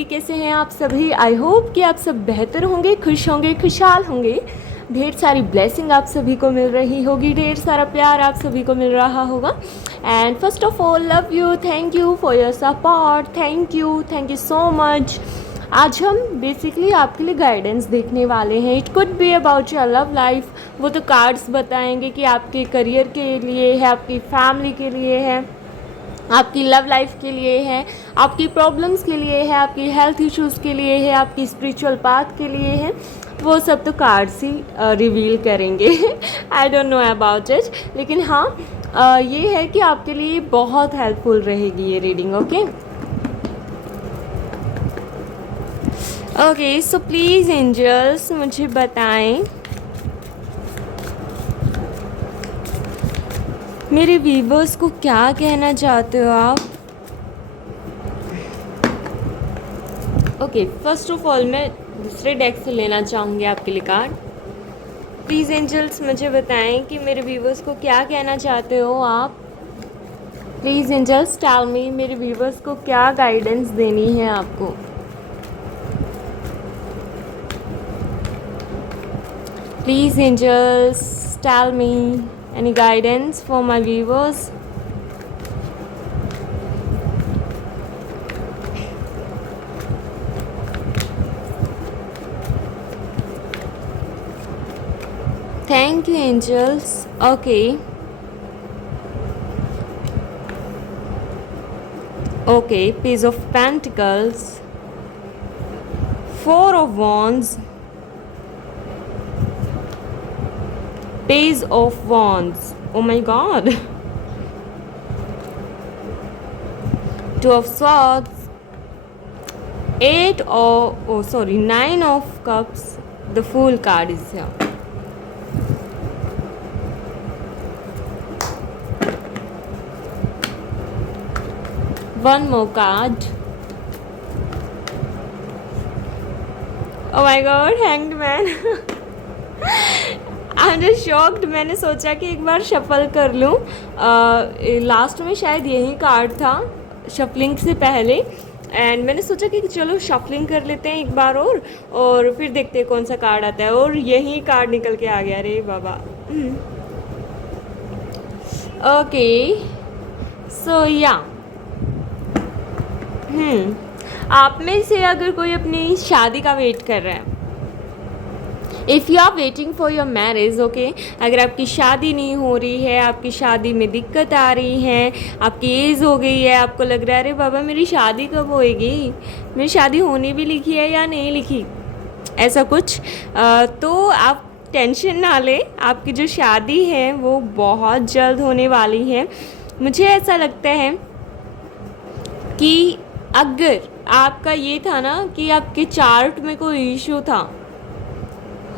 जी, कैसे हैं आप सभी? आई होप कि आप सब बेहतर होंगे, खुश होंगे, खुशहाल होंगे। ढेर सारी ब्लेसिंग आप सभी को मिल रही होगी, ढेर सारा प्यार आप सभी को मिल रहा होगा। And first of all love you, thank you for your support, thank you so much. आज हम बेसिकली आपके लिए गाइडेंस देखने वाले हैं। It could be about your love life. वो तो कार्ड्स बताएंगे कि आपके करियर के लिए है, आपकी फैमिली के लिए है, आपकी लव लाइफ के लिए है, आपकी प्रॉब्लम्स के लिए है, आपकी हेल्थ इश्यूज़ के लिए है, आपकी स्पिरिचुअल पाथ के लिए है। वो सब तो कार्ड्स ही रिवील करेंगे। I don't know about it, लेकिन हाँ ये है कि आपके लिए बहुत हेल्पफुल रहेगी ये reading. Okay, so please angels मुझे बताएं मेरे व्यूवर्स को क्या कहना चाहते हो आप। ओके, फर्स्ट ऑफ ऑल मैं दूसरे डेक से लेना चाहूँगी आपके लिए कार्ड। प्लीज़ एंजल्स मुझे बताएं कि मेरे व्यूवर्स को क्या कहना चाहते हो आप। प्लीज़ एंजल्स टेल मी मेरे व्यूवर्स को क्या गाइडेंस देनी है आपको। Please angels tell me any guidance for my viewers. Thank you angels. Okay, Page of Pentacles, Four of Wands, Page of Wands. Oh my god. Two of Swords, Nine of Cups. The Fool card is here. One more card. Oh my god, Hanged Man. I am just shocked. मैंने सोचा कि एक बार shuffle कर लूँ। Last में शायद यही card था शफलिंग से पहले, एंड मैंने सोचा कि चलो शफलिंग कर लेते हैं एक बार और फिर देखते हैं कौन सा कार्ड आता है, और यही कार्ड निकल के आ गया। रे बाबा। ओके, सो या आप में से अगर कोई अपनी शादी का वेट कर रहा है, if you are waiting for your marriage, okay, अगर आपकी शादी नहीं हो रही है, आपकी शादी में दिक्कत आ रही है, आपकी एज हो गई है, आपको लग रहा है अरे बाबा मेरी शादी कब होएगी, मेरी शादी होनी भी लिखी है या नहीं लिखी, ऐसा कुछ, तो आप टेंशन ना लें। आपकी जो शादी है वो बहुत जल्द होने वाली है। मुझे ऐसा लगता है कि अगर आपका ये था ना कि आपके चार्ट में कोई इशू था,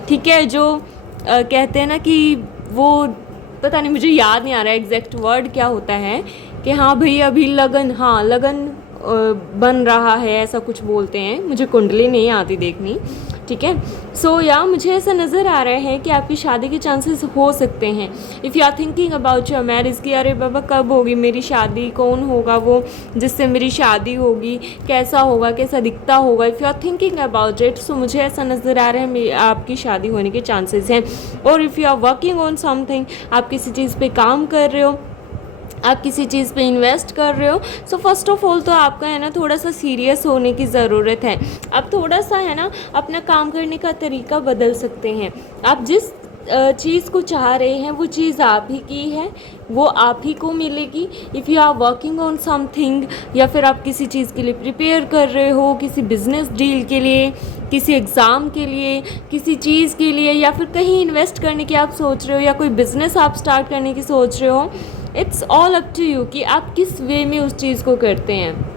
ठीक है, जो कहते हैं ना कि वो पता नहीं, मुझे याद नहीं आ रहा है एग्जैक्ट वर्ड क्या होता है, कि हाँ भाई अभी लगन बन रहा है, ऐसा कुछ बोलते हैं। मुझे कुंडली नहीं आती देखनी, ठीक है। सो या मुझे ऐसा नज़र आ रहा है कि आपकी शादी के चांसेस हो सकते हैं। If you are thinking about your marriage कि अरे बाबा कब होगी मेरी शादी, कौन होगा वो जिससे मेरी शादी होगी, कैसा होगा, कैसा दिखता होगा, if you are thinking about it, so मुझे ऐसा नज़र आ रहा है आपकी शादी होने के चांसेस हैं। और if you are working on something, आप किसी चीज़ पे काम कर रहे हो, आप किसी चीज़ पे इन्वेस्ट कर रहे हो, सो फर्स्ट ऑफ ऑल तो आपका है ना थोड़ा सा सीरियस होने की ज़रूरत है। आप थोड़ा सा है ना अपना काम करने का तरीका बदल सकते हैं। आप जिस चीज़ को चाह रहे हैं वो चीज़ आप ही की है, वो आप ही को मिलेगी। If you are working on something, या फिर आप किसी चीज़ के लिए प्रिपेयर कर रहे हो, किसी बिजनेस डील के लिए, किसी एग्ज़ाम के लिए, किसी चीज़ के लिए, या फिर कहीं इन्वेस्ट करने की आप सोच रहे हो, या कोई बिज़नेस आप स्टार्ट करने की सोच रहे हो, it's all up to you कि आप किस वे में उस चीज़ को करते हैं।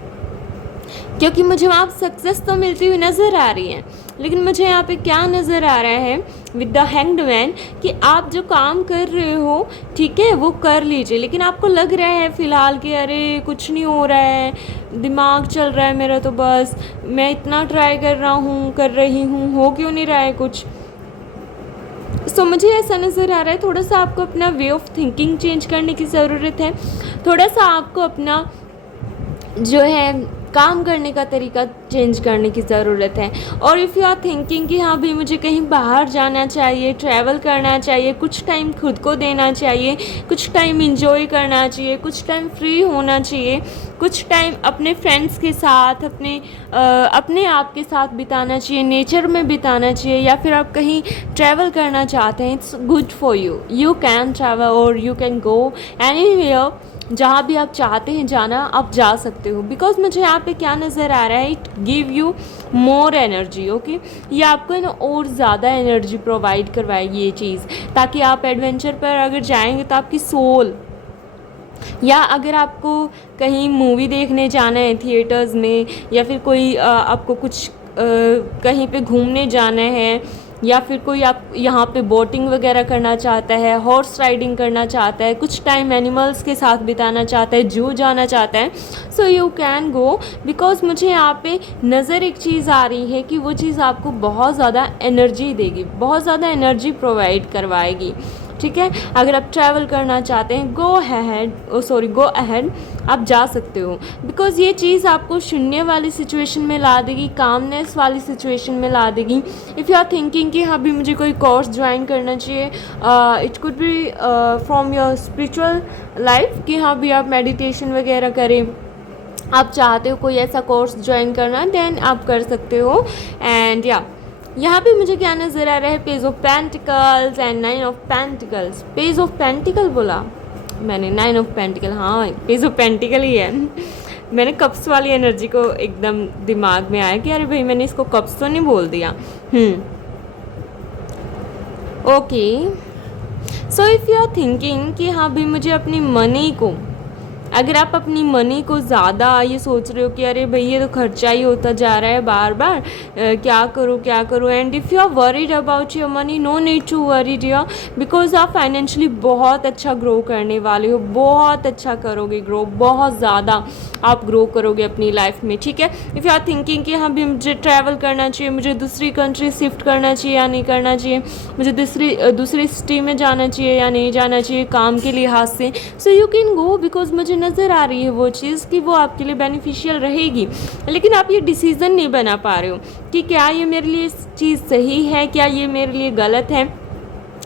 क्योंकि मुझे वहाँ सक्सेस तो मिलती हुई नज़र आ रही है, लेकिन मुझे यहाँ पे क्या नज़र आ रहा है विद द हैंग्ड मैन, कि आप जो काम कर रहे हो, ठीक है, वो कर लीजिए, लेकिन आपको लग रहा है फ़िलहाल कि अरे कुछ नहीं हो रहा है, दिमाग चल रहा है मेरा, तो बस मैं इतना ट्राई कर रही हूँ, हो क्यों नहीं रहा है कुछ। सो मुझे ऐसा नज़र आ रहा है थोड़ा सा आपको अपना वे ऑफ थिंकिंग चेंज करने की ज़रूरत है। थोड़ा सा आपको अपना जो है काम करने का तरीका चेंज करने की ज़रूरत है। और इफ़ यू आर थिंकिंग कि हाँ भाई मुझे कहीं बाहर जाना चाहिए, ट्रैवल करना चाहिए, कुछ टाइम खुद को देना चाहिए, कुछ टाइम इंजॉय करना चाहिए, कुछ टाइम फ्री होना चाहिए, कुछ टाइम अपने फ्रेंड्स के साथ, अपने आप के साथ बिताना चाहिए, नेचर में बिताना चाहिए, या फिर आप कहीं ट्रैवल करना चाहते हैं, it's good for you, you can travel और यू कैन गो एनीवेयर। जहाँ भी आप चाहते हैं जाना आप जा सकते हो, बिकॉज मुझे यहाँ पे क्या नज़र आ रहा है, it give you more energy. Okay, ये आपको है ना और ज़्यादा एनर्जी प्रोवाइड करवाएगी ये चीज़, ताकि आप एडवेंचर पर अगर जाएंगे तो आपकी सोल, या अगर आपको कहीं मूवी देखने जाना है थिएटर्स में, या फिर कोई आपको कुछ कहीं पे घूमने जाना है, या फिर कोई आप यहाँ पे बोटिंग वगैरह करना चाहता है, हॉर्स राइडिंग करना चाहता है, कुछ टाइम एनिमल्स के साथ बिताना चाहता है, जू जाना चाहता है, so you can go. Because मुझे यहाँ पे नज़र एक चीज़ आ रही है कि वो चीज़ आपको बहुत ज़्यादा एनर्जी देगी, बहुत ज़्यादा एनर्जी प्रोवाइड करवाएगी। ठीक है, अगर आप ट्रैवल करना चाहते हैं गो अहेड, आप जा सकते हो, बिकॉज़ ये चीज़ आपको शून्य वाली सिचुएशन में ला देगी, कामनेस वाली सिचुएशन में ला देगी। इफ़ यू आर थिंकिंग कि हाँ भी मुझे कोई कोर्स ज्वाइन करना चाहिए, it could B from your spiritual life, कि हाँ भी आप मेडिटेशन वगैरह करें, आप चाहते हो कोई ऐसा कोर्स ज्वाइन करना, देन आप कर सकते हो। एंड या यहाँ पे मुझे क्या नज़र आ रहा है, page of pentacles and 9 of pentacles. Page of pentacle बोला मैंने, 9 ऑफ पेंटिकल, हाँ पेज ऑफ पेंटिकल ही है। मैंने कप्स वाली एनर्जी को एकदम दिमाग में आया कि अरे भाई मैंने इसको कप्स तो नहीं बोल दिया। Okay, so if you are thinking कि हाँ भाई मुझे अपनी मनी को, अगर आप अपनी मनी को ज़्यादा ये सोच रहे हो कि अरे भाई ये तो खर्चा ही होता जा रहा है बार बार, क्या करूँ, and if you are worried about your money, no need to worry dear, because आप फाइनेंशियली बहुत अच्छा ग्रो करने वाले हो, बहुत अच्छा करोगे ग्रो, बहुत ज़्यादा आप ग्रो करोगे अपनी लाइफ में। ठीक है, इफ़ यू आर थिंकिंग कि हाँ भी मुझे ट्रैवल करना चाहिए, मुझे दूसरी कंट्री शिफ्ट करना चाहिए या नहीं करना चाहिए, मुझे दूसरी सिटी में जाना चाहिए या नहीं जाना चाहिए काम के लिहाज से, so you can go, because मुझे नज़र आ रही है वो चीज़ कि वो आपके लिए बेनिफिशियल रहेगी। लेकिन आप ये डिसीज़न नहीं बना पा रहे हो कि क्या ये मेरे लिए चीज़ सही है, क्या ये मेरे लिए गलत है,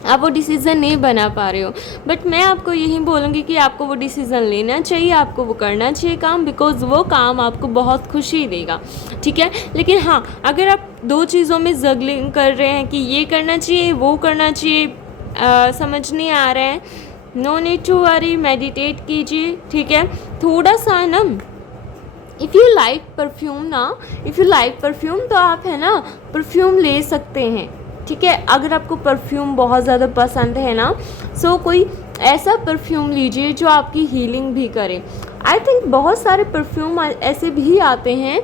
आप वो डिसीज़न नहीं बना पा रहे हो। बट मैं आपको यही बोलूँगी कि आपको वो डिसीज़न लेना चाहिए, आपको वो करना चाहिए काम, बिकॉज़ वो काम आपको बहुत खुशी देगा। ठीक है, लेकिन हाँ अगर आप दो चीज़ों में जगलिंग कर रहे हैं कि ये करना चाहिए वो करना चाहिए, समझ नहीं आ रहा है, no need to worry, meditate कीजिए। ठीक है, थोड़ा सा ना, इफ़ यू लाइक परफ्यूम तो आप है ना परफ्यूम ले सकते हैं। ठीक है, अगर आपको परफ्यूम बहुत ज़्यादा पसंद है ना, सो कोई ऐसा परफ्यूम लीजिए जो आपकी हीलिंग भी करे। आई थिंक बहुत सारे परफ्यूम ऐसे भी आते हैं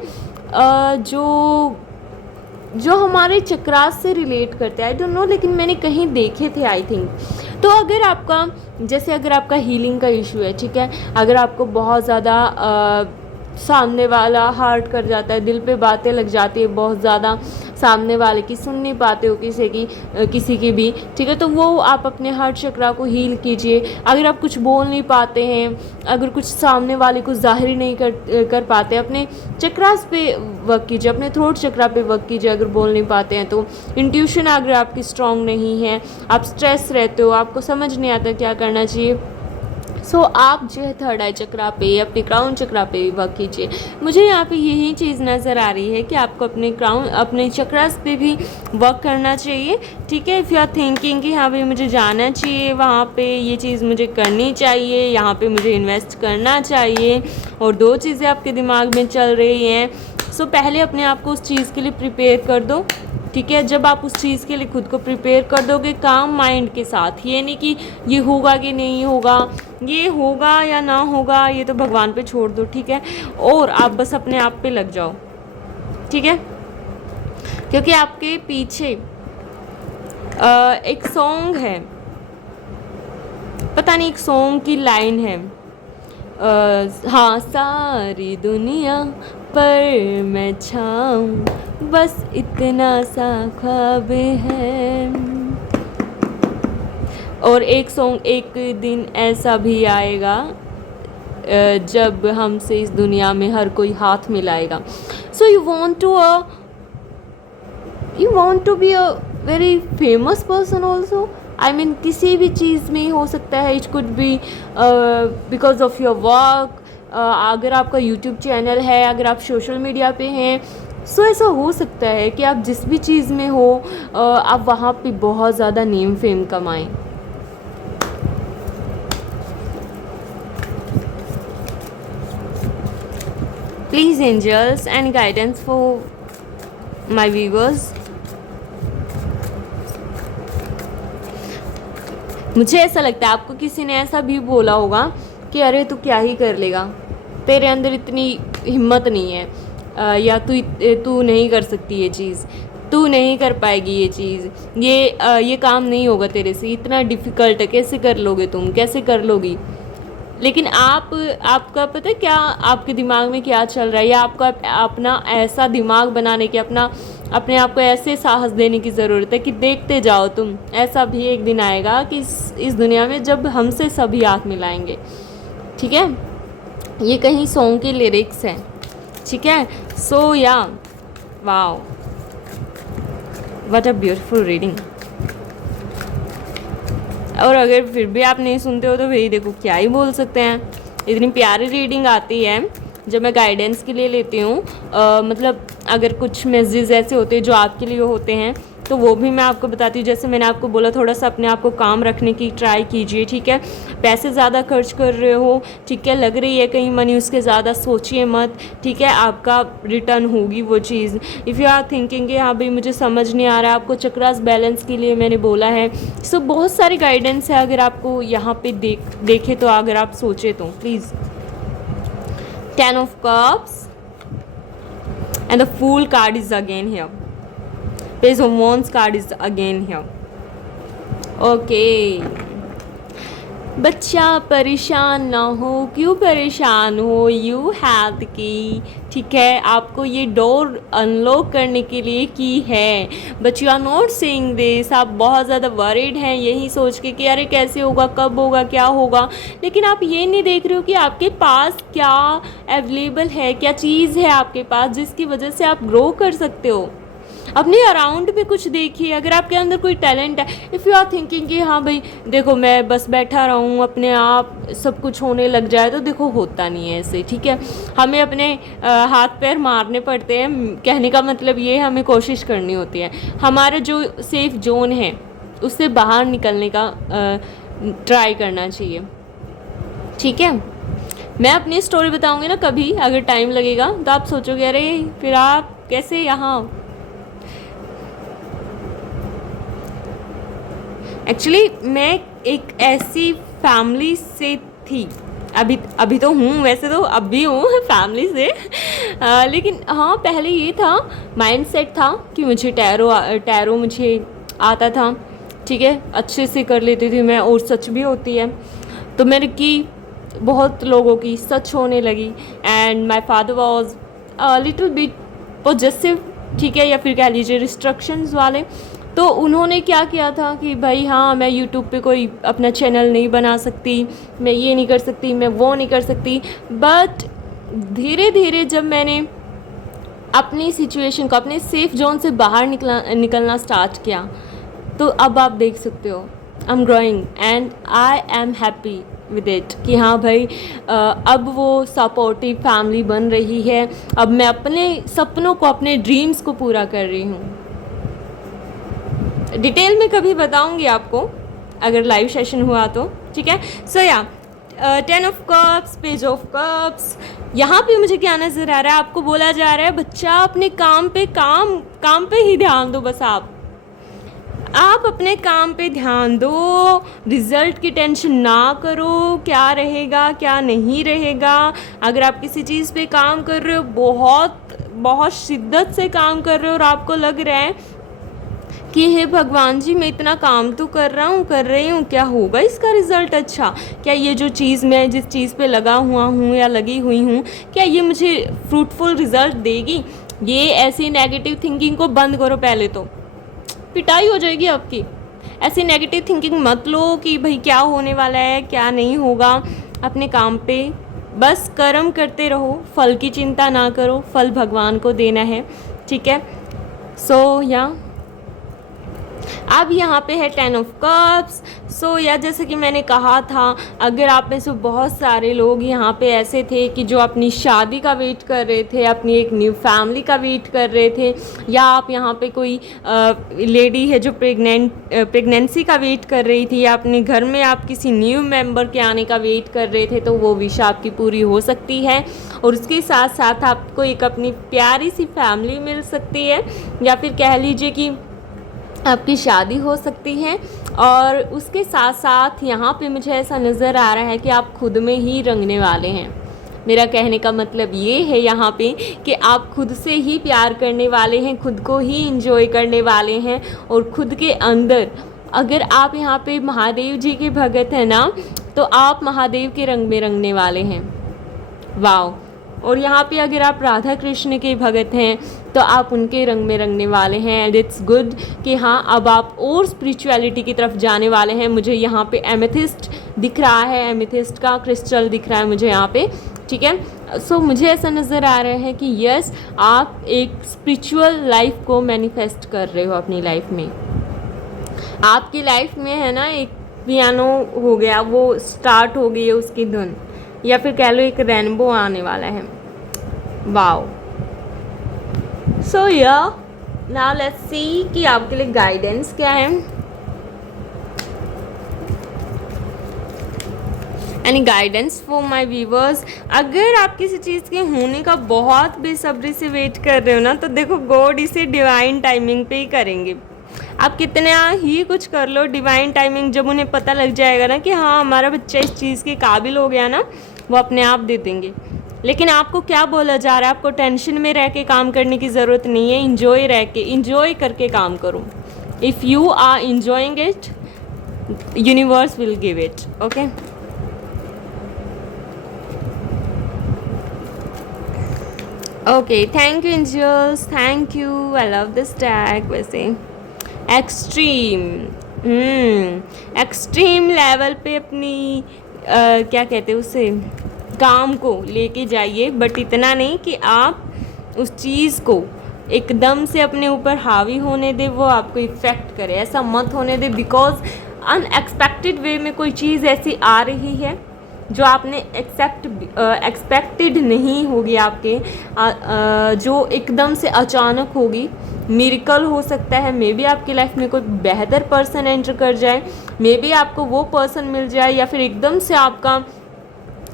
जो हमारे चक्रास से रिलेट करते हैं, आई डोंट नो, लेकिन मैंने कहीं देखे थे आई थिंक। तो अगर आपका हीलिंग का इशू है, ठीक है, अगर आपको बहुत ज़्यादा सामने वाला हार्ट कर जाता है, दिल पे बातें लग जाती है बहुत ज़्यादा, सामने वाले की सुन नहीं पाते हो किसी की भी, ठीक है, तो वो आप अपने हार्ट चक्रा को हील कीजिए। अगर आप कुछ बोल नहीं पाते हैं, अगर कुछ सामने वाले को जाहिर नहीं कर पाते, अपने चक्रास पे वर्क कीजिए, अपने थ्रोट चक्रा पे वर्क कीजिए। अगर बोल नहीं पाते हैं तो इंट्यूशन अगर आपकी स्ट्रॉन्ग नहीं है, आप स्ट्रेस रहते हो, आपको समझ नहीं आता क्या करना चाहिए, सो आप जो है थर्ड आई चक्रा पे, अपने क्राउन चक्रा पे वर्क कीजिए। मुझे यहाँ पे यही चीज़ नज़र आ रही है कि आपको अपने चक्रास पे भी वर्क करना चाहिए। ठीक है, इफ़ यू आर थिंकिंग कि हाँ भाई मुझे जाना चाहिए वहाँ पे, ये चीज़ मुझे करनी चाहिए, यहाँ पे मुझे इन्वेस्ट करना चाहिए, और दो चीज़ें आपके दिमाग में चल रही हैं, सो पहले अपने आप को उस चीज़ के लिए प्रिपेयर कर दो। ठीक है, जब आप उस चीज़ के लिए खुद को प्रिपेयर कर दोगे काम माइंड के साथ, ये नहीं कि ये होगा कि नहीं होगा, ये होगा या ना होगा ये तो भगवान पे छोड़ दो। ठीक है, और आप बस अपने आप पे लग जाओ। ठीक है, क्योंकि आपके पीछे एक सॉन्ग है, पता नहीं एक सॉन्ग की लाइन है, हाँ, सारी दुनिया पर मैं छाऊं, बस इतना सा ख्वाब है। और एक सॉन्ग, एक दिन ऐसा भी आएगा, जब हमसे इस दुनिया में हर कोई हाथ मिलाएगा. So you want to be a very famous person also. I mean किसी भी चीज़ में हो सकता है. It could be because of your work. अगर आपका यूट्यूब चैनल है, अगर आप सोशल मीडिया पे हैं, सो ऐसा हो सकता है कि आप जिस भी चीज़ में हो आप वहाँ पे बहुत ज़्यादा नेम फेम कमाएं. Please angels and guidance for my viewers. मुझे ऐसा लगता है आपको किसी ने ऐसा भी बोला होगा कि अरे तू क्या ही कर लेगा, तेरे अंदर इतनी हिम्मत नहीं है, या तू नहीं कर सकती ये चीज़, तू नहीं कर पाएगी ये चीज़, ये काम नहीं होगा तेरे से, इतना डिफ़िकल्ट है, कैसे कर लोगे तुम, कैसे कर लोगी. लेकिन आपका पता है क्या आपके दिमाग में क्या चल रहा है, या आपका अपना ऐसा दिमाग बनाने के अपने आप को ऐसे साहस देने की ज़रूरत है कि देखते जाओ तुम, ऐसा भी एक दिन आएगा कि इस दुनिया में जब हमसे सभी हाथ मिलाएंगे. ठीक है, ये कहीं सॉन्ग के लिरिक्स हैं. ठीक है, सो या wow, what a beautiful reading. और अगर फिर भी आप नहीं सुनते हो तो भाई देखो क्या ही बोल सकते हैं. इतनी प्यारी रीडिंग आती है जब मैं गाइडेंस के लिए लेती हूँ. मतलब अगर कुछ मैसेजेस ऐसे होते हैं जो आपके लिए होते हैं तो वो भी मैं आपको बताती हूँ. जैसे मैंने आपको बोला थोड़ा सा अपने आप को काम रखने की ट्राई कीजिए. ठीक है, पैसे ज़्यादा खर्च कर रहे हो, ठीक है, लग रही है कहीं मनी, उसके ज़्यादा सोचिए मत. ठीक है, आपका रिटर्न होगी वो चीज़. इफ़ यू आर थिंकिंग कि हाँ भाई मुझे समझ नहीं आ रहा है, आपको चक्रास बैलेंस के लिए मैंने बोला है. सो बहुत सारी गाइडेंस है, अगर आपको यहाँ पे देखे तो, अगर आप सोचे तो please. 10 of Cups and the Fool card is again here. Page of Wands card is again here. Okay. बच्चा परेशान ना हो. क्यों परेशान हो? You have the key. ठीक है, आपको ये डोर अनलॉक करने के लिए की है. But you are not saying this. आप बहुत ज़्यादा वरीड हैं यही सोच के कि अरे कैसे होगा, कब होगा, क्या होगा. लेकिन आप ये नहीं देख रहे हो कि आपके पास क्या अवेलेबल है, क्या चीज़ है आपके पास जिसकी वजह से आप ग्रो कर सकते हो. अपने अराउंड में कुछ देखिए. अगर आपके अंदर कोई टैलेंट है, इफ़ यू आर थिंकिंग कि हाँ भाई देखो मैं बस बैठा रहूँ अपने आप सब कुछ होने लग जाए, तो देखो होता नहीं है ऐसे. ठीक है, हमें अपने हाथ पैर मारने पड़ते हैं. कहने का मतलब ये हमें कोशिश करनी होती है. हमारा जो सेफ जोन है उससे बाहर निकलने का ट्राई करना चाहिए. ठीक है, मैं अपनी स्टोरी बताऊँगी ना कभी, अगर टाइम लगेगा तो आप सोचोगे अरे फिर आप कैसे यहाँ. एक्चुअली मैं एक ऐसी फैमिली से थी, अभी तो हूँ, वैसे तो अब भी हूँ फैमिली से. लेकिन हाँ पहले ये था माइंडसेट था कि मुझे टैरो मुझे आता था. ठीक है, अच्छे से कर लेती थी मैं, और सच भी होती है. तो मेरे की बहुत लोगों की सच होने लगी. And my father was a little bit possessive. ठीक है, या फिर कह लीजिए रिस्ट्रिक्शंस वाले. तो उन्होंने क्या किया था कि भाई हाँ मैं यूट्यूब पे कोई अपना चैनल नहीं बना सकती, मैं ये नहीं कर सकती, मैं वो नहीं कर सकती. बट धीरे धीरे जब मैंने अपनी सिचुएशन को, अपने सेफ जोन से बाहर निकलना स्टार्ट किया, तो अब आप देख सकते हो I am growing and I am happy with it कि हाँ भाई अब वो सपोर्टिव फैमिली बन रही है. अब मैं अपने सपनों को, अपने ड्रीम्स को पूरा कर रही हूँ. डिटेल में कभी बताऊंगी आपको अगर लाइव सेशन हुआ तो. ठीक है, सो या 10 of cups, page of cups. यहाँ पे मुझे क्या नज़र आ रहा है, आपको बोला जा रहा है बच्चा अपने काम पे ही ध्यान दो. बस आप अपने काम पे ध्यान दो, रिज़ल्ट की टेंशन ना करो, क्या रहेगा क्या नहीं रहेगा. अगर आप किसी चीज़ पे काम कर रहे हो, बहुत शिद्दत से काम कर रहे हो, और आपको लग रहा है कि हे भगवान जी मैं इतना काम तो कर रही हूँ, क्या होगा इसका रिज़ल्ट अच्छा, क्या ये जो चीज़ मैं जिस चीज़ पे लगा हुआ हूँ या लगी हुई हूँ, क्या ये मुझे फ्रूटफुल रिज़ल्ट देगी. ये ऐसी नेगेटिव थिंकिंग को बंद करो. पहले तो पिटाई हो जाएगी आपकी. ऐसी नेगेटिव थिंकिंग मत लो कि भाई क्या होने वाला है, क्या नहीं होगा. अपने काम पे बस कर्म करते रहो, फल की चिंता ना करो, फल भगवान को देना है, ठीक है। सो या अब यहाँ पे है 10 ऑफ कप्स। सो या जैसे कि मैंने कहा था, अगर आप में से बहुत सारे लोग यहाँ पे ऐसे थे कि जो अपनी शादी का वेट कर रहे थे, अपनी एक न्यू फैमिली का वेट कर रहे थे, या आप यहाँ पे कोई लेडी है जो प्रेगनेंसी का वेट कर रही थी, या अपने घर में आप किसी न्यू मेंबर के आने का वेट कर रहे थे, तो वो विश आपकी पूरी हो सकती है। और उसके साथ साथ आपको एक अपनी प्यारी सी फैमिली मिल सकती है, या फिर कह लीजिए कि आपकी शादी हो सकती है। और उसके साथ साथ यहाँ पे मुझे ऐसा नज़र आ रहा है कि आप खुद में ही रंगने वाले हैं। मेरा कहने का मतलब ये है यहाँ पे कि आप खुद से ही प्यार करने वाले हैं, खुद को ही इंजॉय करने वाले हैं, और खुद के अंदर अगर आप यहाँ पे महादेव जी के भगत हैं ना, तो आप महादेव के रंग में रंगने वाले हैं। वाओ। और यहाँ पे अगर आप राधा कृष्ण के भगत हैं तो आप उनके रंग में रंगने वाले हैं। एंड इट्स गुड कि हाँ, अब आप और स्पिरिचुअलिटी की तरफ जाने वाले हैं। मुझे यहाँ पे एमेथिस्ट दिख रहा है, एमेथिस्ट का क्रिस्टल दिख रहा है मुझे यहाँ पे, ठीक है। सो मुझे ऐसा नज़र आ रहा है कि यस, आप एक स्पिरिचुअल लाइफ को मैनिफेस्ट कर रहे हो अपनी लाइफ में। आपकी लाइफ में है ना, एक पियानो हो गया, वो स्टार्ट हो गई है उसकी धुन, या फिर कह लो एक रेनबो आने वाला है। वाओ। सो या नाउ लेट्स सी कि आपके लिए गाइडेंस क्या है। Any guidance for my viewers. अगर आप किसी चीज़ के होने का बहुत बेसब्री से वेट कर रहे हो ना, तो देखो गॉड इसे डिवाइन टाइमिंग पे ही करेंगे। आप कितना ही कुछ कर लो, डिवाइन टाइमिंग जब उन्हें पता लग जाएगा ना कि हाँ हमारा बच्चा इस चीज़ के काबिल हो गया ना, वो अपने आप दे देंगे। लेकिन आपको क्या बोला जा रहा है, आपको टेंशन में रह के काम करने की ज़रूरत नहीं है, इंजॉय करके काम करो। If you are enjoying it, universe will give it. Okay, okay, thank you angels, thank you. I love this tag. वैसे एक्सट्रीम लेवल पे अपनी क्या कहते हैं उसे, काम को लेके जाइए, बट इतना नहीं कि आप उस चीज़ को एकदम से अपने ऊपर हावी होने दे, वो आपको इफ़ेक्ट करे। ऐसा मत होने दे, बिकॉज अनएक्सपेक्टेड वे में कोई चीज़ ऐसी आ रही है जो आपने एक्सपेक्टेड नहीं होगी आपके, जो एकदम से अचानक होगी। मिरेकल हो सकता है, मे बी आपकी लाइफ में कोई बेहतर पर्सन एंटर कर जाए, मे बी आपको वो पर्सन मिल जाए, या फिर एकदम से आपका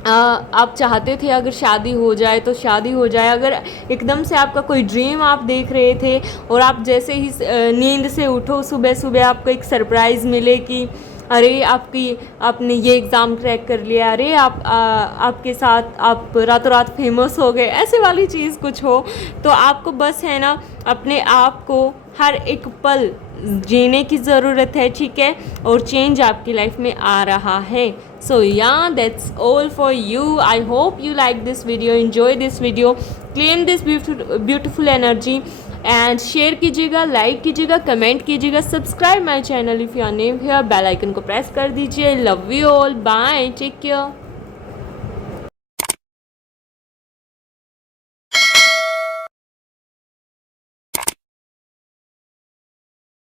आप चाहते थे अगर शादी हो जाए तो शादी हो जाए। अगर एकदम से आपका कोई ड्रीम आप देख रहे थे और आप जैसे ही नींद से उठो, सुबह सुबह आपको एक सरप्राइज़ मिले कि अरे आपने ये एग्ज़ाम क्रैक कर लिया, अरे आपके साथ आप रातों रात फेमस हो गए, ऐसे वाली चीज़ कुछ हो, तो आपको बस है ना अपने आप को हर एक पल जीने की ज़रूरत है, ठीक है। और चेंज आपकी लाइफ में आ रहा है। सो या that's all for you. I hope you like this video, enjoy this video, claim this beautiful energy, and share कीजिएगा, लाइक कीजिएगा, कमेंट कीजिएगा, subscribe my channel if you are new here, bell icon को press कर दीजिए। Love you all, bye, take care.